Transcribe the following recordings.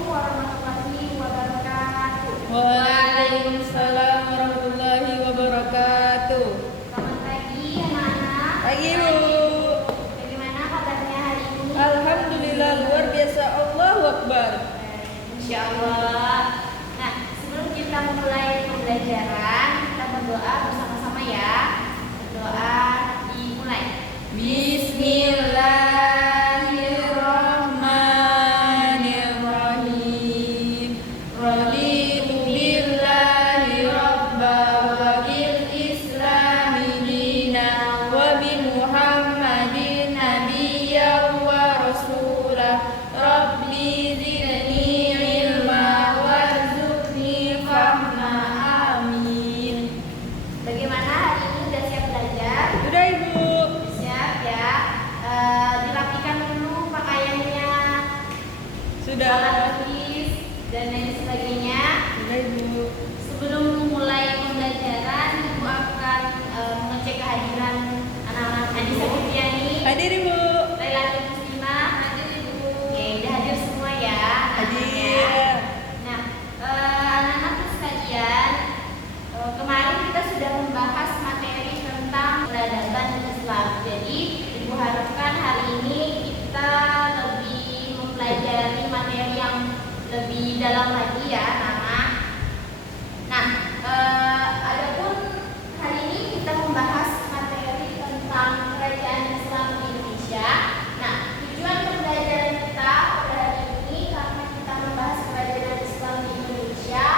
warahmatullahi wabarakatuh. Waalaikumsalam warahmatullahi wabarakatuh. Selamat pagi anak-anak. Pagi Bu. Bagaimana kabarnya hari ini? Alhamdulillah luar biasa. Allahu Akbar. Insya Allah. Nah, sebelum kita memulai pembelajaran, kita berdoa bersama-sama ya. Berdoa dimulai. Bismillahirrahmanirrahim. Raditu billahi rabba wa bil islami dina wa bi Muhammadin nabiyyan wa rasulah. Rabbi zidni ilma warzuqni fahma. Amin. Bagaimana hari ini sudah siap belajar? Sudah Ibu. Siap ya. Dirapikan dulu pakaiannya, Sudah. alat tulis dan lain sebagainya. Sudah Ibu. Sebelum memulai pembelajaran, Ibu akan mengecek kehadiran anak-anak Anissa Fitriani, Hadir Ibu. Lailatul Muslimah. Hadir Ibu. Oke, udah hadir semua ya. anak-anaknya. Hadir. Nah, anak-anak sekalian, kemarin kita sudah membahas materi tentang peradaban Islam. Jadi, Ibu harapkan hari ini kita lebih mempelajari materi yang lebih dalam lagi ya, anak. Nah, adapun hari ini kita membahas materi tentang kerajaan Islam di Indonesia. Nah, tujuan pembelajaran kita pada hari ini karena kita membahas kerajaan Islam di Indonesia,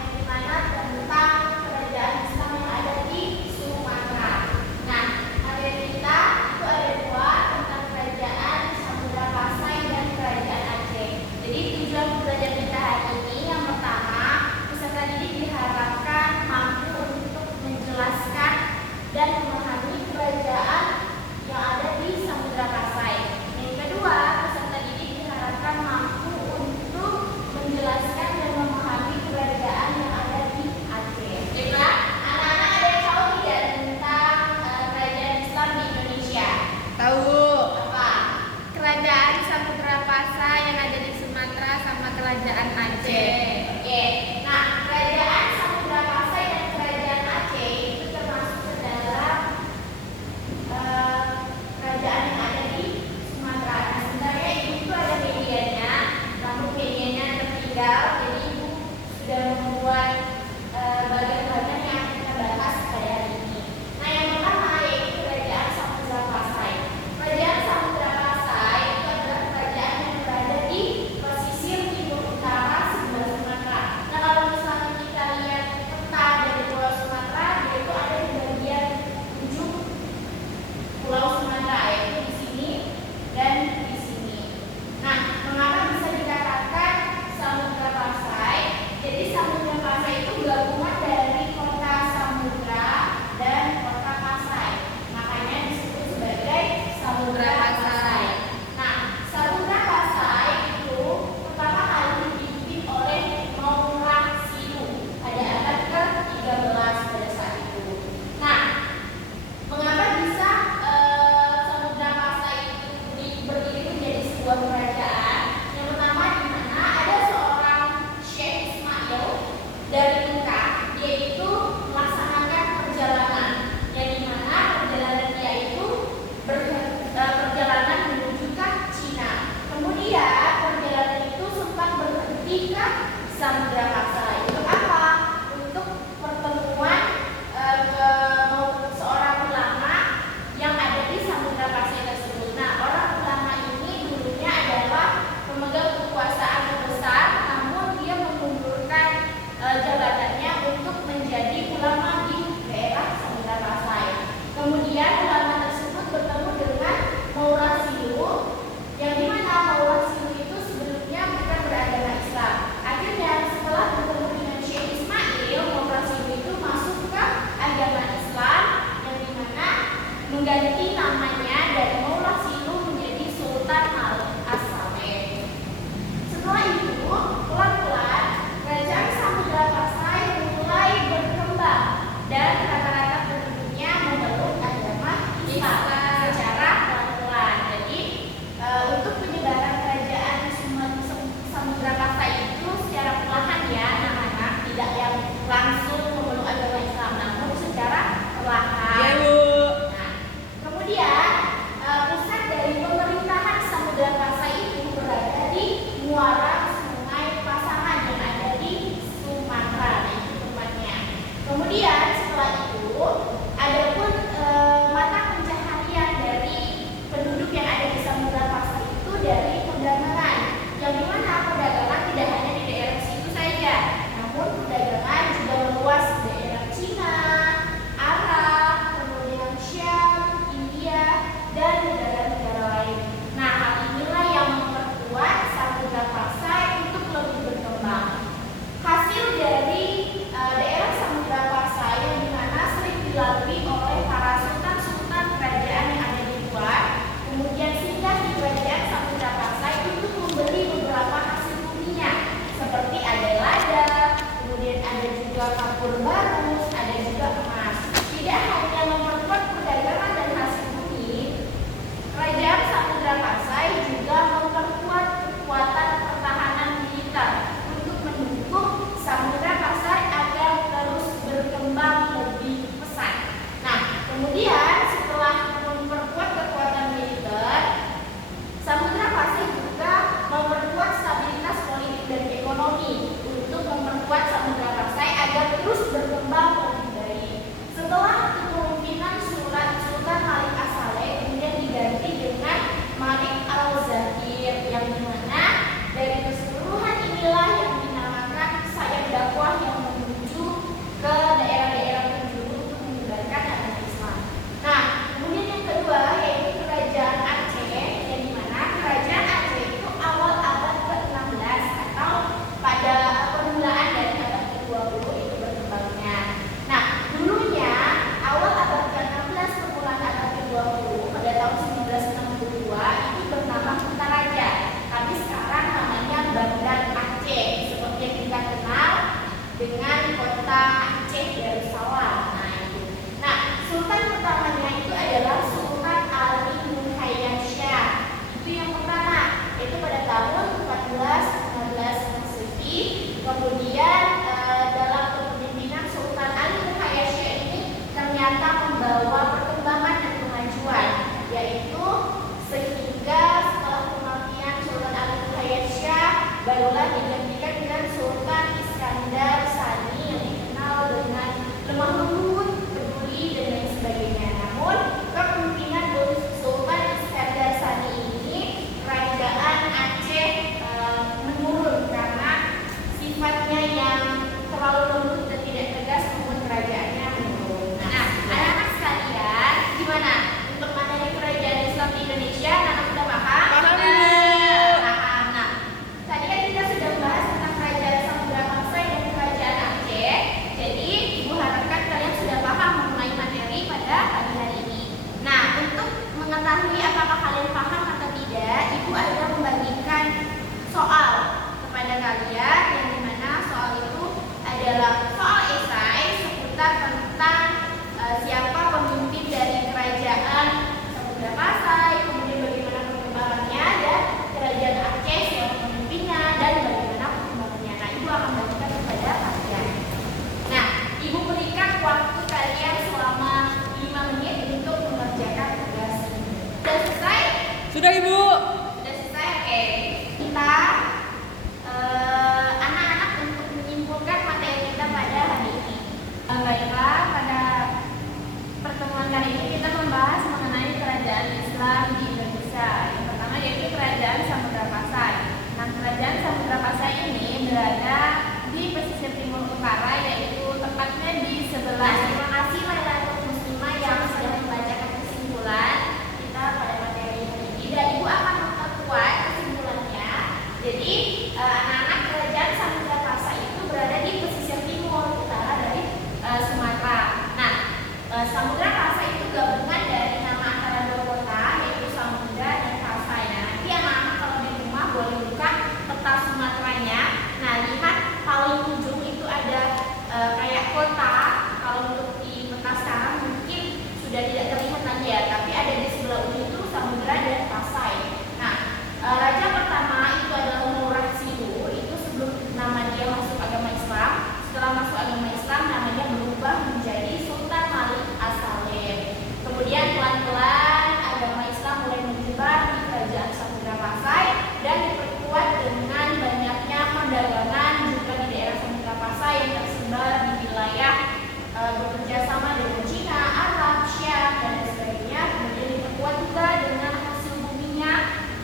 yang dimana tentang kerajaan Islam yang ada di Sumatera. Nah, materi kita itu ada dua, tentang kerajaan Samudra Pasai dan kerajaan Aceh. Jadi tujuan pembelajaran kita hari ini yang pertama barulah digantikan dengan Sultan Iskandar Sani yang dikenal dengan lemah lembut, peduli, dan lain sebagainya. Namun kepemimpinan Sultan Iskandar Sani ini, kerajaan Aceh menurun karena sifatnya yang terlalu lembut dan tidak tegas membuat kerajaannya menurun. Nah, anak-anak sekalian, gimana untuk materi kerajaan Islam di Indonesia? Anak sudah paham? Paham, Bu. Paham. Nah, tadi kan kita sudah membahas tentang kerajaan Samudra Paksai dan kerajaan Aceh. Jadi, Ibu harapkan kalian sudah paham mengenai materi pada pagi hari ini. Nah, untuk mengetahui apakah kalian paham atau tidak, Ibu ada membagikan soal kepada kalian yang dimana soal itu adalah soal esai seputar tentang siapa pemimpin dari kerajaan Samudra Pasai, kemudian bagaimana perkembangannya, dan kerajaan Aceh siapa pemimpinnya dan bagaimana perkembangannya. Nah, Ibu akan bagikan kepada kalian. Nah, Ibu berikan waktu kalian selama 5 menit untuk mengerjakan tugas ini. Sudah selesai? Sudah, Ibu. Sudah selesai? Oke. Kita anak-anak untuk menyimpulkan materi kita pada hari ini. Baiklah, pada pertemuan kali ini kita membahas mengenai kerajaan Islam di Indonesia. Yang pertama yaitu kerajaan Samudra Pasai. Nah, kerajaan Samudra Pasai ini berada di pesisir timur utara, yaitu tepatnya di sebelah. Terima kasih Lailatul Muslimah yang sudah membacakan kesimpulan kita pada materi hari ini. Dan Ibu akan memperkuat kesimpulannya. Jadi anak-anak kerajaan Samudra Pasai itu berada di pesisir timur utara dari Sumatera. Nah, Samudra Pasai itu gabungan dari nama antara dua kota, yaitu Samudra dan Pasai. Nah, nanti anak-anak kalau di rumah boleh buka peta Sumateranya. Nah, lihat paling ujung itu ada kayak kota. Kalau untuk di peta sekarang mungkin sudah tidak terlihat lagi ya, tapi ada di sebelah ujung itu Samudra dan Pasai. Nah, raja pertama itu adalah Murad Siru. Itu sebelum nama dia masuk agama Islam. Setelah masuk agama Islam, namanya berubah menjadi Sultan Malik As-Saleh. Kemudian pelan-pelan agama Islam mulai menyebar di kerajaan Samudra Pasai dan diperkuat dengan banyaknya perdagangan juga di daerah Samudra Pasai yang tersebar di wilayah bekerja sama dengan Cina, Arab, Syam, dan lain sebagainya. Kemudian diperkuat juga dengan hasil buminya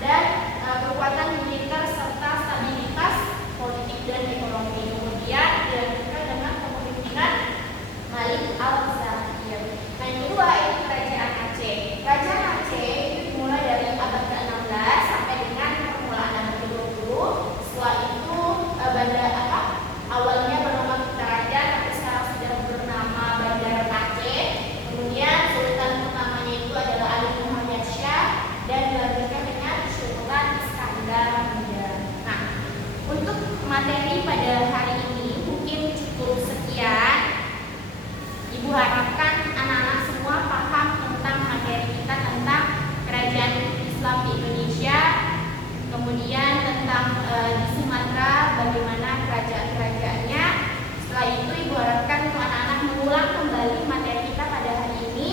dan kekuatan militer serta stabilitas politik dan ekonomi. Kemudian dilanjutkan dengan kepemimpinan Malik Al-Zakir. Nah, yang kedua itu kerajaan Aceh. Kerajaan Aceh itu dimulai dari abad ke-16 sampai dengan permulaan abad ke-20. Setelah itu awalnya bernama Kutaraja, tapi sekarang sudah bernama Bandar Aceh. Kemudian sultan pertamanya itu adalah Ali Muhammad Shah dan dilanjutkan dengan Sultan Iskandar Muda. Nah, untuk materi pada hari ini mungkin cukup sekian. Ibu harapkan anak-anak semua paham tentang materi kita tentang kerajaan Islam di Indonesia, kemudian tentang di Sumatera bagaimana kerajaan-kerajaannya. Setelah itu Ibu harapkan untuk anak-anak mengulang kembali materi kita pada hari ini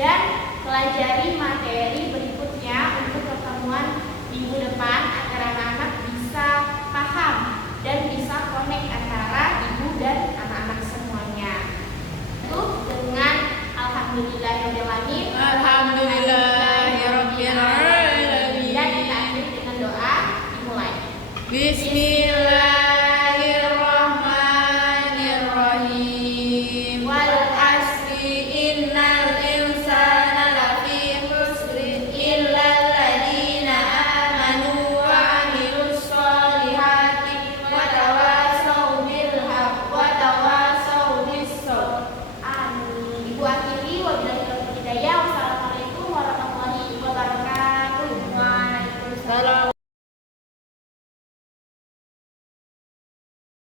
dan pelajari materi berikutnya untuk pertemuan minggu depan agar anak-anak bisa paham dan bisa connect antara Ibu dan anak-anak semuanya. Itu dengan alhamdulillahirobbilalamin. Alhamdulillahirobbilalamin. Dan kita akhiri dengan doa dimulai. Bismillah.